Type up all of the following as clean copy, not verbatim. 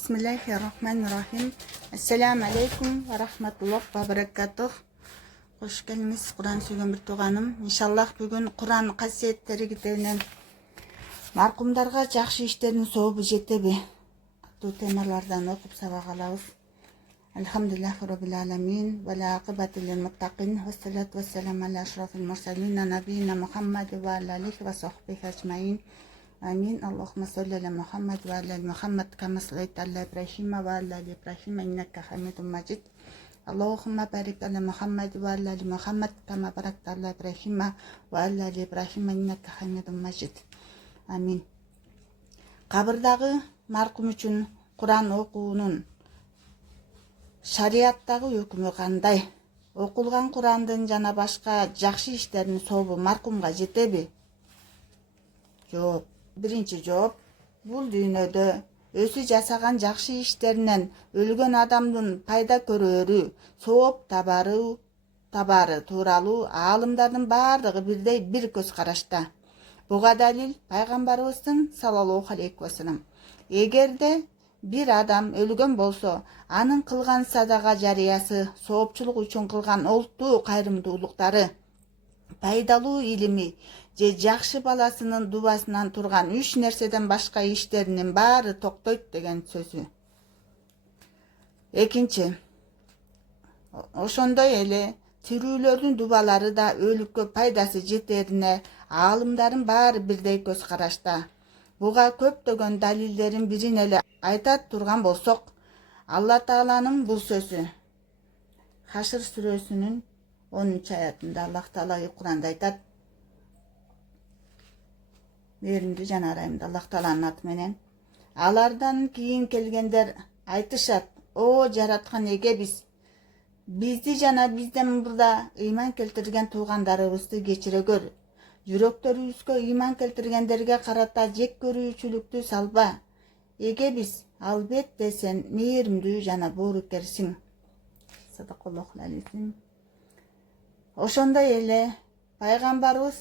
Bismillahirrahmanirrahim. Assalamu alaikum wa rahmatullah wa barakatuh. Hoş geldiniz Kur'an söyleyen bir tuğanım. İnşallah bugün Kur'an kasiyetleri kitabından markumdarga жақшы işlerin soğubu жетеби аттуу temalardan okup sabak alabız. Elhamdülillahi Rabbil alamin ve la akıbatu lil muttaqin ve salatu ve selam ala ashrafil mursalin nabiyina Muhammed ve ala alihi ve sahbihi ecmaîn. Amin. Allahümme salli ala Muhammed ve ala Muhammed kama sallaita ala İbrahim ve ala İbrahim inneke hamidun mecid. Allahümme barik ala Muhammed ve ala Muhammed kama barakta ala İbrahim ve ala İbrahim inneke hamidun mecid. Amin. Kabırdağı markum üçün Kur'an okuğunun şariаттагы өкүмү кандай? Окулган Курандын жана башка жакшы иштердин сообу маркумга жетеби? Жооп. Биринчи жооп. Бул дүйнөдө өзү жасаган жакшы иштеринен өлгөн адамдын пайда көрөрү, сооп табары тууралуу аалымдардын баардыгы бирдей бир көз карашта. Буга далил пайгамбарыбыздын саллаллаху алейхи вассалам. Эгерде bir adam ölgөн bolso, anın kılgan sadaka jariyası, soopчулук үчүн кылган олуттуу кайрымдуулуктары, пайдалуу илими же жакшы баласынын дубасынан турган 3 нерседен башка иштеринин баары токтойт деген сөзү. Экинчи, ошондой эле тирүүлөрдүн дубалары да өлүккө пайдасы жетерине аалымдардын баары бирдей көз карашта. Буга көптөгөн далилдерин бирин эле айта турган болсок, Алла Тааланын бул сөзү Хашр сүрөсүнүн 10-аятында Аллах Таала Куранда айтат. Мээримдүү жана ырайымдуу Аллах Тааланын аты менен. Алардан кийин келгендер айтышат: "О жараткан эге бизди жана бизден мурда ыйман келтирген туугандарыбызды кечире көр. Жүрөктөрүбүзгө ыйман келтиргендерге карата жек көрүүчүлүктү салба. Эге биз албетте сен мээримдүү жана боорукерсиң." Садакаллахул алейм. Ошондой эле пайгамбарыбыз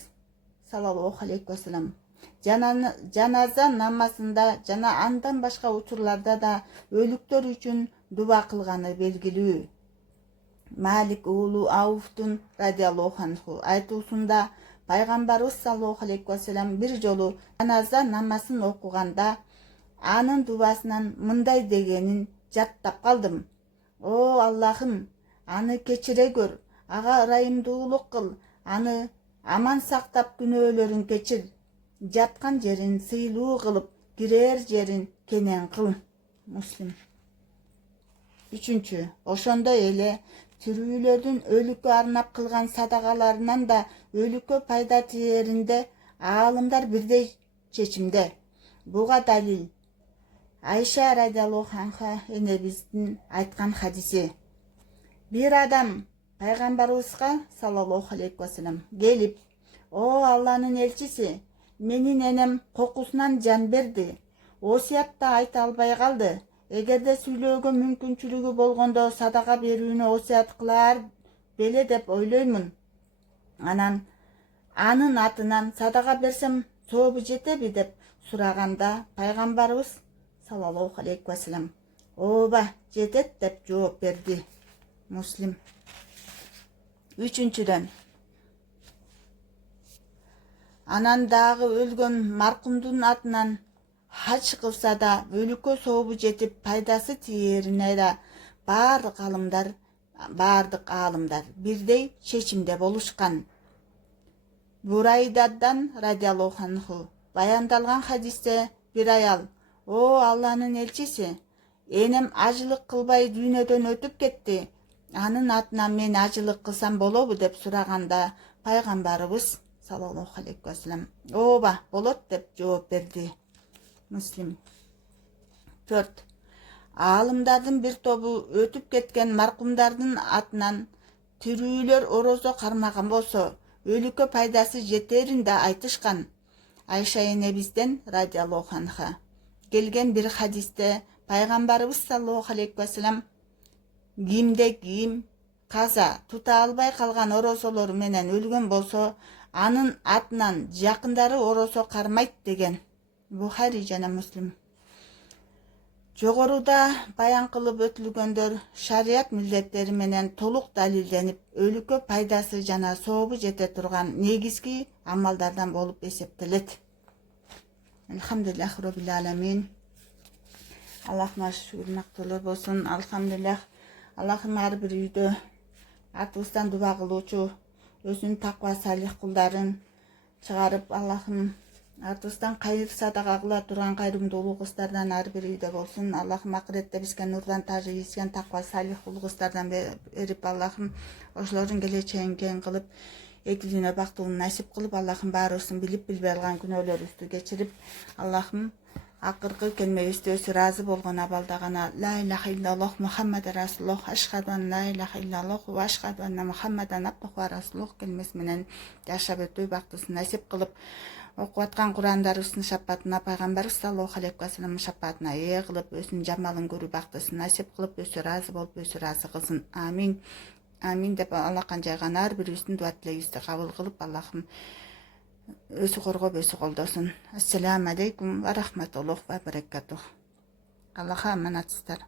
саллаллаху алейхи вассалам жаназа намазында жана андан башка учурларда да өлүктөр үчүн дуба кылганы белгилүү. Малик уулу Ауфтун радиаллаху анху айтуусунда пайгамбарыбыз саллаллаху алейхи вассалам бир жолу жаназа намазын окуганда анын дубасынан мындай дегенин жаттап калдым: "О Аллахым, аны кечире көр, ага ырайымдуулук кыл, аны аман сактап күнөөлөрүн кечир, жаткан жерин сыйлуу кылып, кирер жерин кенен кыл." Муслим. Үчүнчү, ошондой эле тирүүлөрдүн өлүккө арнап кылган садакаларынан да өлүккө пайда тиеринде аалымдар бирдей чечимде. Буга далил Айша радиаллаху анха энебиздин айткан хадиси. Bir адам пайгамбарыбызга саллаллаху алейхи вассалам келип: "О Алланын элчиси, менин энем кокусунан жан берди. Осиятта айта албай калды. Эгерде сүйлөөгө мүмкүнчүлүгү болгондо садака берүүнү осият кылар беле деп ойлоймун. Анын атынан садака берсем сообу жетеби?" деп сураганда пайгамбарыбыз саллаллаху алейхи вассалам: "Ооба, жетет" деп жооп берди. Муслим. Үчүнчүдөн, анан дагы өлгөн маркумдун атынан хач кылса да өлүккө сообу жетип пайдасы тиерине да баардык аалымдар бирдей чечимде болушкан. Бурайдадан радиаллаху анху баяндалган хадисте бир аял: "О Алланын элчиси, энем ажылык кылбай дүйнөдөн өтүп кетти. Анын атынан мен ажылык кылсам болобу?" деп сураганда пайгамбарыбыз саллаллаху алейхи вассалам: "Ооба, болот" деп жооп берди. Муслим. 4. Аалымдардын бир тобу өтүп кеткен маркумдардын атынан тирүүлөр орозо кармаган болсо, өлүккө пайдасы жетерин да айтышкан. Айша энебизден радиаллаху анха келген бир хадисте пайгамбарыбыз саллаллаху алейхи вассалам кимде ким каза тута албай калган орозолор менен өлгөн болсо, анын атынан жакындары орозо кармайт деген. Бухари жана Муслим. Жогоруда баян кылып өтүлгөндөр шарият милдеттери менен толук далилденип, өлүккө пайдасы жана сообу жете турган негизги амалдардан болуп эсептелет. Элхамдулиллах роббил аламин. Аллахыма шүгүр мактоолор болсун. Алхамдулиллах. Аллахым ар бир үйдө атыбыздан дуба кылуучу өзүнүн таква салих кулдарын чыгарып, Аллахым артыбыздан кайыр садака кыла турган кайрымдуу улуу кыздардан ар бир үйдө болсун. Аллахым акыретте бизге нурдан тажы ийискен таква салих улуу кыздардан берип, Аллахым ошолордун келечегин кең кылып, эки дүйнө бактылыгын насип кылып, Аллахым баарыбыздын билип билбей калган күнөөлөрүбүздү кечирип, Аллахым акыркы келмебизде өзү ыраазы болгон абалда гана ла илаха иллаллах Мухаммад расулуллах, ашхаду ан ла илаха иллаллах ва ашхаду анна Мухаммадан абдуху ва расулух келмеси менен жашап өтүү бактысын насип кылып, окуп аткан Курандарыбыздын шапатына, пайгамбарыбыз саллаллаху алейхи ва салламдын шапатына ээ кылып, өзүнүн жамалын көрүү бактысын насип кылып, өзү ыраазы болуп, өзү ыраазы кылсын. Амин. Амин деп алакан жайган ар бирибиздин дуа тилегибизди кабыл кылып, Аллахым өзү коргоп, өзү колдосун. Ассаламу алейкум ва рахматуллахи ва баракатух. Аллахка аманатсыздар.